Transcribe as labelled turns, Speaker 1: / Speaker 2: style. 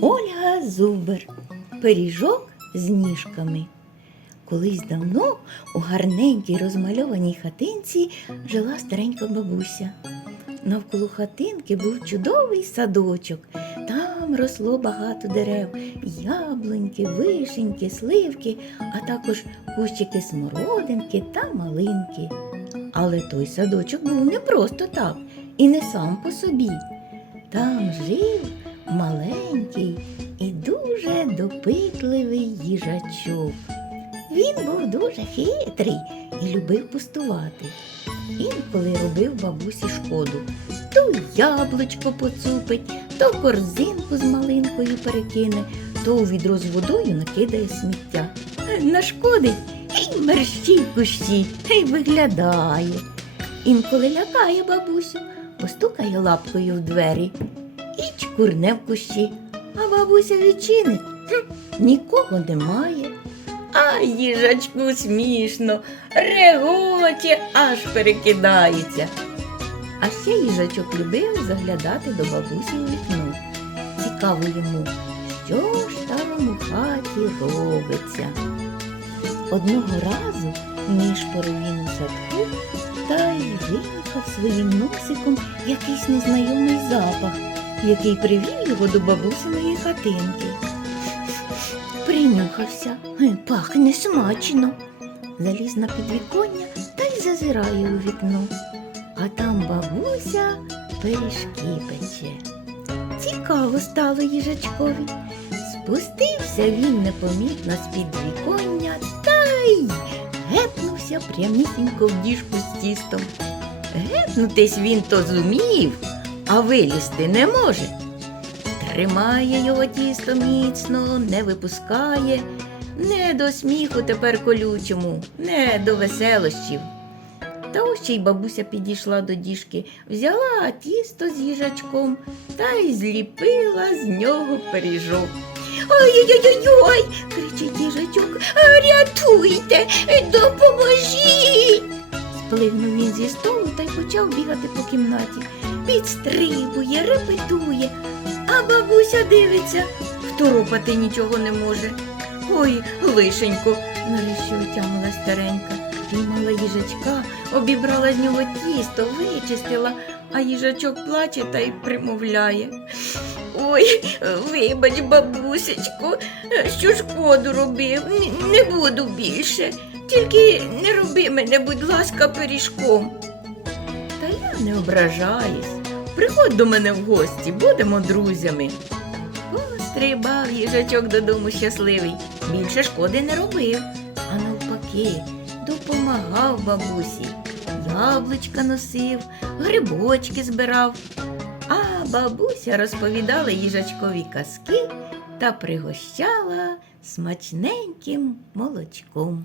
Speaker 1: Ольга Зубер. Пиріжок з ніжками. Колись давно у гарненькій розмальованій хатинці жила старенька бабуся. Навколо хатинки був чудовий садочок. Там росло багато дерев, яблуньки, вишеньки, сливки, а також кущики смородинки та малинки. Але той садочок був не просто так і не сам по собі. Там жив маленький і дуже допитливий їжачок. Він був дуже хитрий і любив пустувати. Інколи робив бабусі шкоду. То яблучко поцупить, то корзинку з малинкою перекине, то у відро з водою накидає сміття. Е, Нашкодить і мерщій кущі, і виглядає. Інколи лякає бабусю, постукає лапкою в двері і чкурне в кущі. А бабуся відчинить. Хм, нікого немає. А їжачку смішно, регоче, аж перекидається. А ще їжачок любив заглядати до бабусі у вікно. Цікаво йому, що ж там у хаті робиться. Одного разу нишпорив він у садку та й винюхав своїм носиком якийсь незнайомий запах, який привів його до бабусиної хатинки. Принюхався, «Е, пахне смачно. Заліз на підвіконня та й зазирає у вікно. А там бабуся пиріжки пече. Цікаво стало їжачкові. Спустився він непомітно з під віконня та й гепнувся прямісінько в діжку з тістом. Гепнутись він то зумів, а вилізти не може. Тримає його тісто міцно, не випускає, не до сміху тепер колючому, не до веселощів. Та ось ще й бабуся підійшла до діжки, взяла тісто з їжачком та й зліпила з нього пиріжок. Ой-ой-ой, кричить їжачок, рятуйте, допоможіть. Спливнув він зі столу та почав бігати по кімнаті. Підстрибує, репетує, а бабуся дивиться, второпати нічого не може. Ой, лишенько, нарешті отямила старенька. Піймала їжачка, обібрала з нього тісто, вичистила, а їжачок плаче та й примовляє. Ой, вибач, бабусечко, що шкоду робив, не буду більше. Тільки не роби мене, будь ласка, пиріжком. Не ображаюсь. Приходь до мене в гості, будемо друзями. Пострибав їжачок додому щасливий, більше шкоди не робив, а навпаки, допомагав бабусі. Яблучка носив, грибочки збирав. А бабуся розповідала їжачкові казки та пригощала смачненьким молочком.